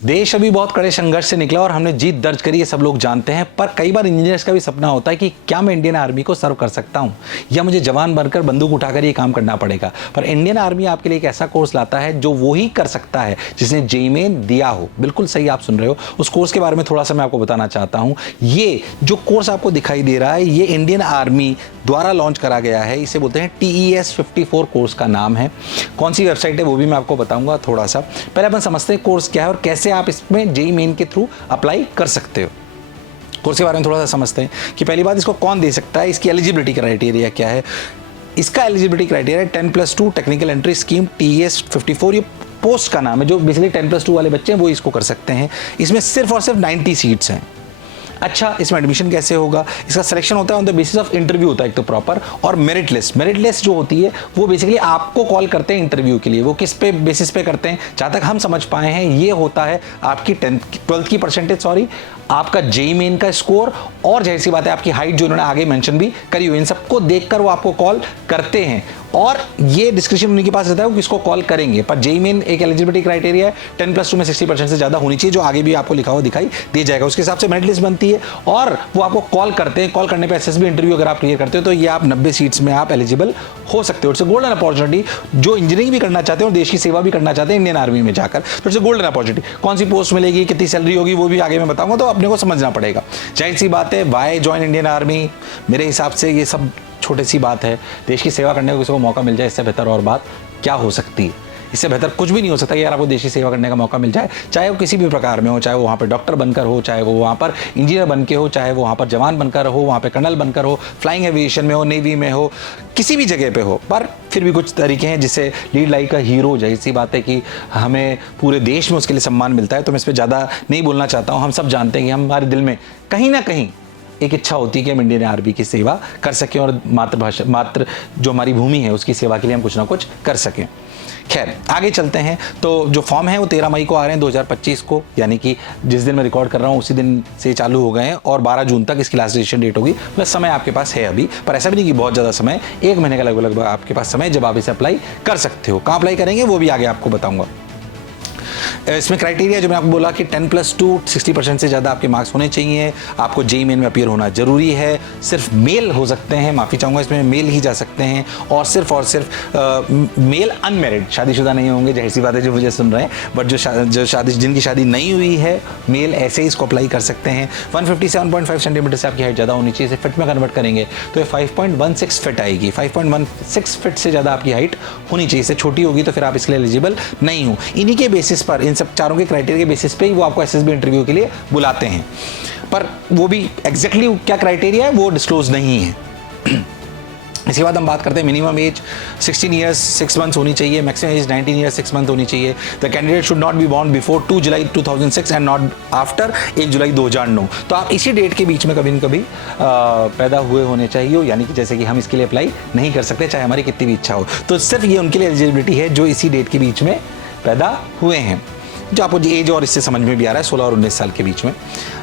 देश अभी बहुत कड़े संघर्ष से निकला और हमने जीत दर्ज करी, ये सब लोग जानते हैं। पर कई बार इंजीनियर्स का भी सपना होता है कि क्या मैं इंडियन आर्मी को सर्व कर सकता हूं, या मुझे जवान बनकर बंदूक उठाकर ये काम करना पड़ेगा। पर इंडियन आर्मी आपके लिए एक ऐसा कोर्स लाता है जो वो ही कर सकता है जिसने जेईई मेन दिया हो। बिल्कुल सही आप सुन रहे हो। उस कोर्स के बारे में थोड़ा सा मैं आपको बताना चाहता हूँ। ये जो कोर्स आपको दिखाई दे रहा है, ये इंडियन आर्मी द्वारा लॉन्च करा गया है। इसे बोलते हैं TES 54 कोर्स का नाम है। कौन सी वेबसाइट है वो भी मैं आपको बताऊंगा थोड़ा सा। पहले अपन समझते हैं कोर्स क्या है और कैसे आप इसमें जेईई मेन के थ्रू अप्लाई कर सकते हो। कोर्स के बारे में थोड़ा सा समझते हैं कि पहली बात, इसको कौन दे सकता है, इसकी एलिजिबिलिटी क्राइटेरिया क्या है। इसका eligibility criteria 10+2 technical entry scheme TES 54। ये पोस्ट का नाम है, जो बेसिकली 10+2 वाले बच्चे हैं वो इसको कर सकते हैं। इसमें सिर्फ और सिर्फ 90 सीट्स हैं। अच्छा, इसमें एडमिशन कैसे होगा? इसका सिलेक्शन होता है on the basis of interview होता है एक तो प्रॉपर, और मेरिट लिस्ट। मेरिट लिस्ट जो होती है वो बेसिकली आपको कॉल करते हैं इंटरव्यू के लिए। वो किस पे बेसिस पे करते हैं, जहाँ तक हम समझ पाए हैं ये होता है आपकी 12th की परसेंटेज, आपका जेईई मेन का स्कोर, और जाहिर सी बात है आपकी हाइट जो उन्होंने आगे मेंशन भी करी हुई। इन सबको देखकर वो आपको कॉल करते हैं और ये डिस्क्रिप्शन उनके पास रहता है वो किसको कॉल करेंगे। पर जेईई मेन एक एलिजिबिलिटी क्राइटेरिया है, 10+2 में 60% से ज़्यादा होनी चाहिए, जो आगे भी आपको लिखा हुआ दिखाई दे जाएगा। उसके हिसाब से मेरिट लिस्ट बनती है और वो आपको कॉल करते हैं। कॉल करने पर SSB इंटरव्यू अगर आप क्लियर करते हो तो ये आप 90 सीट्स में आप एलिजिबल हो सकते हो। It's golden opportunity. जो इंजीनियरिंग भी करना चाहते हैं और देश की सेवा भी करना चाहते हैं इंडियन आर्मी में जाकर, तो इट्स गोल्डन अपॉर्चुनिटी। कौन सी पोस्ट मिलेगी, कितनी सैलरी होगी, वो भी आगे मैं बताऊंगा, तो अपने को समझना पड़ेगा। जाहिर सी बात है, वाई ज्वाइन इंडियन आर्मी, मेरे हिसाब से ये सब छोटी सी बात है। देश की सेवा करने का किसी को मौका मिल जाए, इससे बेहतर और बात क्या हो सकती है। इससे बेहतर कुछ भी नहीं हो सकता कि यार आपको देश की सेवा करने का मौका मिल जाए, चाहे वो किसी भी प्रकार में हो, चाहे वो वहाँ पर डॉक्टर बनकर हो, चाहे वो वहाँ पर इंजीनियर बन के हो, चाहे वो वहाँ पर जवान बनकर हो, वहाँ पर कर्नल बनकर हो, फ्लाइंग एविएशन में हो, नेवी में हो, किसी भी जगह पे हो। पर फिर भी कुछ तरीके हैं जिससे लीड लाइक का हीरो, जाहिर सी बात है कि हमें पूरे देश में उसके लिए सम्मान मिलता है। तो मैं इस पर ज़्यादा नहीं बोलना चाहता हूँ। हम सब जानते हैं कि हमारे दिल में कहीं ना कहीं एक इच्छा होती है कि हम इंडियन आर्मी की सेवा कर सकें और मातृ जो हमारी भूमि है उसकी सेवा के लिए हम कुछ ना कुछ कर सकें। खैर, आगे चलते हैं। तो जो फॉर्म है वो 13 मई को आ रहे हैं 2025 को, यानी कि जिस दिन मैं रिकॉर्ड कर रहा हूँ उसी दिन से चालू हो गए हैं और 12 जून तक इसकी लास्ट रजिस्ट्रेशन डेट होगी। प्लस समय आपके पास है अभी, पर ऐसा भी नहीं कि बहुत ज़्यादा समय, 1 महीने का लगभग आपके पास समय जब आप इसे अप्लाई कर सकते हो। कहाँ अप्लाई करेंगे वो भी आगे आपको बताऊँगा। इसमें क्राइटेरिया जो मैं आपको बोला कि 10+2 60% से ज़्यादा आपके मार्क्स होने चाहिए। आपको जेईई मेन में अपीयर होना जरूरी है। सिर्फ मेल हो सकते हैं, माफ़ी चाहूँगा, इसमें मेल ही जा सकते हैं, और सिर्फ मेल अनमेरिड, शादीशुदा नहीं होंगे। जाहिर सी बात है जो मुझे सुन रहे हैं, बट जो शादी जिनकी शादी नहीं हुई है, मेल ऐसे ही इसको अप्लाई कर सकते हैं। 157.5 सेंटीमीटर से आपकी हाइट ज़्यादा होनी चाहिए। इसे फिट में कन्वर्ट करेंगे तो ये 5.16 फिट आएगी। 5.16 फिट से ज़्यादा आपकी हाइट होनी चाहिए। इससे छोटी होगी तो फिर आप इसके लिए एलिजिबल नहीं हो। इन्हीं के बेसिस पर, इन सब चारों के क्राइटेरिया के बेसिस पे ही वो आपको SSB इंटरव्यू के लिए बुलाते हैं। पर वो भी एग्जैक्टली क्या क्राइटेरिया है वो डिस्क्लोज नहीं है। इसके बाद हम बात करते हैं मिनिमम एज 16 ईयर्स 6 मंथ्स होनी चाहिए, मैक्सिमम एज 19 ईयर्स 6 मंथ होनी चाहिए। The candidate should not be born before 2 July 2006 and not after 1 जुलाई 2009। तो आप इसी डेट के बीच में कभी न कभी पैदा हुए होने चाहिए, यानी कि जैसे कि हम इसके लिए अप्लाई नहीं कर सकते चाहे हमारी कितनी भी इच्छा हो। तो सिर्फ ये उनके लिए एलिजिबिलिटी है जो इसी डेट के बीच में पैदा हुए हैं। जो आपको एज और इससे समझ में भी आ रहा है 16 और 19 साल के बीच में।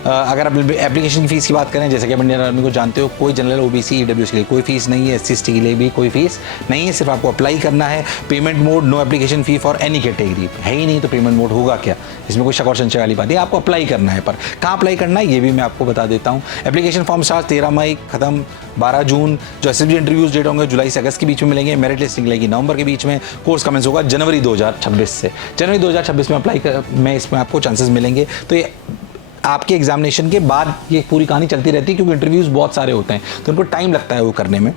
अगर आप एप्लीकेशन की फीस की बात करें, जैसे कि आप इंडियन आर्मी को जानते हो, कोई जनरल OBC EWS के लिए कोई फीस नहीं है, SC/ST के लिए भी कोई फीस नहीं है। सिर्फ आपको अप्लाई करना है। Payment mode, no application fee for any category है ही नहीं, तो पेमेंट मोड होगा क्या? इसमें कोई शक और संशय वाली बात है। आपको अप्लाई करना है, पर कहाँ अप्लाई करना है ये भी मैं आपको बता देता हूँ। एप्लीकेशन फॉर्म स्टार्ट 13 मई, खत्म 12 जून। जो SSB इंटरव्यूज डेट होंगे जुलाई से अगस्त के बीच में मिलेंगे। मेरिट लिस्ट निकलेगी नवंबर के बीच में। कोर्स कमेंस होगा जनवरी 2026 से। जनवरी 2026 में अप्लाई में इसमें आपको चांसेस मिलेंगे। तो ये आपके एग्जामिनेशन के बाद ये पूरी कहानी चलती रहती है, क्योंकि इंटरव्यूज़ बहुत सारे होते हैं तो उनको टाइम लगता है वो करने में।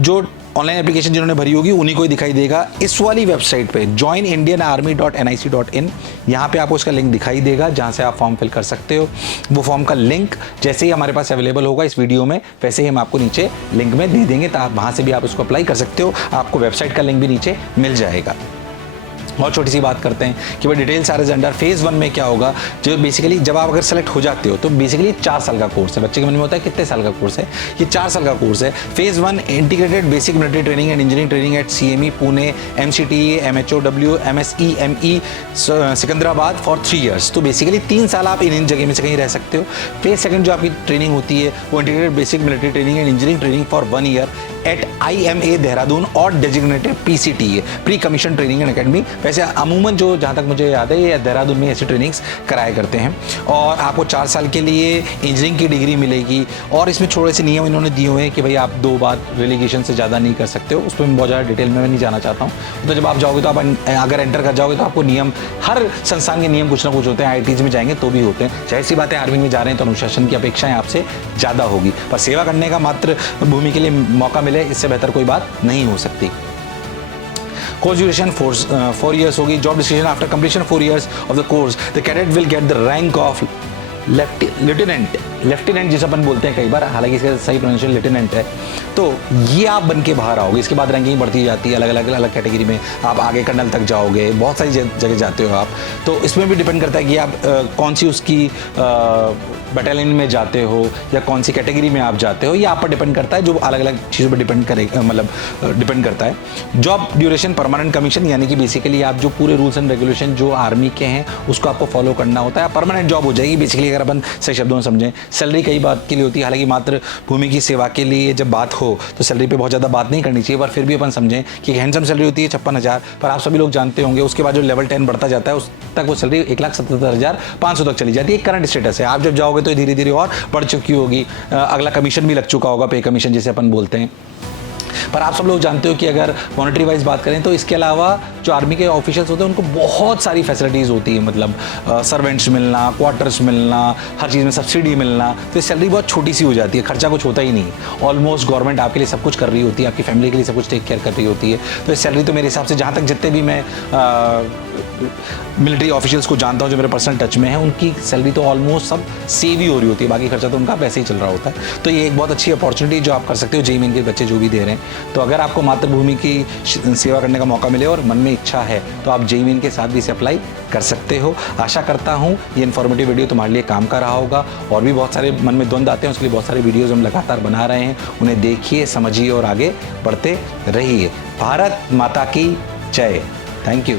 जो ऑनलाइन एप्लीकेशन जिन्होंने भरी होगी उन्हीं को ही दिखाई देगा इस वाली वेबसाइट पे joinindianarmy.nic.in। यहाँ पे आपको इसका लिंक दिखाई देगा जहाँ से आप फॉर्म फिल कर सकते हो। वो फॉर्म का लिंक जैसे ही हमारे पास अवेलेबल होगा इस वीडियो में, वैसे ही हम आपको नीचे लिंक में दे देंगे, तो वहाँ से भी आप उसको अप्लाई कर सकते हो। आपको वेबसाइट का लिंक भी नीचे मिल जाएगा। और छोटी सी बात करते हैं कि भाई details are is under. Phase 1 में क्या होगा, जो बेसिकली जब आप अगर सेलेक्ट हो जाते हो तो बेसिकली 4 साल का कोर्स है। बच्चे के मन में होता है कितने साल का कोर्स है, ये 4 साल का कोर्स है। Phase 1 integrated basic military training and engineering training at CME Pune, MCTE, MHOW, MSEME Secunderabad for 3 years. तो बेसिकली 3 साल आप इन जगह में से कहीं रह सकते हो। फेज़ 2 जो आपकी ट्रेनिंग होती है वो integrated basic military training and engineering training for 1 year at IMA Dehradun और designated PCTA pre commission training and academy. वैसे अमूमन जो जहाँ तक मुझे याद है ये देहरादून में ऐसी ट्रेनिंग्स कराया करते हैं और आपको 4 साल के लिए इंजीनियरिंग की डिग्री मिलेगी। और इसमें थोड़े से नियम इन्होंने दिए हुए हैं कि भाई आप 2 बार रेलीगेशन से ज़्यादा नहीं कर सकते हो। उस पर मैं बहुत ज़्यादा डिटेल में नहीं जाना चाहता हूँ। तो जब आप जाओगे तो आप अगर एंटर कर जाओगे तो आपको नियम, हर संस्थान के नियम कुछ ना कुछ होते हैं। IITs में जाएंगे तो भी होते हैं। जाहिर सी बात है आर्मी में जा रहे हैं तो अनुशासन की अपेक्षाएं आपसे ज़्यादा होगी, पर सेवा करने का मात्र भूमि के लिए मौका मिले इससे बेहतर कोई बात नहीं हो सकती। कोर्स ड्यूरेशन 4 years होगी। Job description after completion 4 years of the course the cadet will get the rank of lieutenant जिसे अपन बोलते हैं कई बार, हालांकि इसका सही प्रोनाउंसिएशन लेफ्टिनेंट है। तो ये आप बन के बाहर आओगे। इसके बाद रैंकिंग बढ़ती जाती है, अलग कैटेगरी में आप आगे कर्नल तक जाओगे, बहुत सारी जगह जाते हो आप। तो इसमें भी डिपेंड करता है कि आप कौन सी उसकी बटालियन में जाते हो या कौन सी कैटेगरी में आप जाते हो, ये आप पर डिपेंड करता है, जो अलग अलग चीज़ों पर डिपेंड करेगा, मतलब डिपेंड करता है। जॉब ड्यूरेशन परमानेंट कमीशन, यानी कि बेसिकली आप जो पूरे रूल्स एंड रेगुलेशन जो आर्मी के हैं उसको आपको फॉलो करना होता है। परमानेंट जॉब हो जाएगी बेसिकली, अगर अपन सही शब्दों में समझें। सैलरी कई बात के लिए होती है, हालांकि मात्र भूमि की सेवा के लिए जब बात हो तो सैलरी पे बहुत ज़्यादा बात नहीं करनी चाहिए, पर फिर भी अपन समझें कि हैंडसम सैलरी होती है 56,000, पर आप सभी लोग जानते होंगे उसके बाद जो लेवल 10 बढ़ता जाता है उस तक वो सैलरी 1,77,500 तक चली जाती है। करंट स्टेटस है। आप जब जाओगे तो धीरे धीरे और बढ़ चुकी होगी, अगला कमीशन भी लग चुका होगा, पे कमीशन जिसे अपन बोलते हैं। पर आप सब लोग जानते हो कि अगर मॉनेटरी वाइज बात करें तो इसके अलावा जो आर्मी के ऑफिशियल्स होते हैं उनको बहुत सारी फैसिलिटीज़ होती है, मतलब सर्वेंट्स मिलना, क्वार्टर्स मिलना, हर चीज़ में सब्सिडी मिलना। तो सैलरी बहुत छोटी सी हो जाती है, खर्चा कुछ होता ही नहीं। ऑलमोस्ट गवर्नमेंट आपके लिए सब कुछ कर रही होती है, आपकी फैमिली के लिए सब कुछ टेक केयर कर रही होती है। तो इस सैलरी तो मेरे हिसाब से, जहाँ तक जितने भी मैं मिलिट्री ऑफिशियल्स को जानता हूँ जो मेरे पर्सनल टच में है, उनकी सैलरी तो ऑलमोस्ट सब सेव ही हो रही होती है, बाकी खर्चा तो उनका वैसे ही चल रहा होता है। तो ये एक बहुत अच्छी अपॉर्चुनिटी जो आप कर सकते हो, JEE मेन के बच्चे जो भी दे रहे हैं। तो अगर आपको मातृभूमि की सेवा करने का मौका मिले और मन में इच्छा है तो आप JEE मेन के साथ भी इसे अप्लाई कर सकते हो। आशा करता हूँ ये इन्फॉर्मेटिव वीडियो तुम्हारे लिए काम का रहा होगा। और भी बहुत सारे मन में द्वंद्व आते हैं, उसके लिए बहुत सारे वीडियोज़ हम लगातार बना रहे हैं, उन्हें देखिए, समझिए और आगे बढ़ते रहिए। भारत माता की जय। Thank you.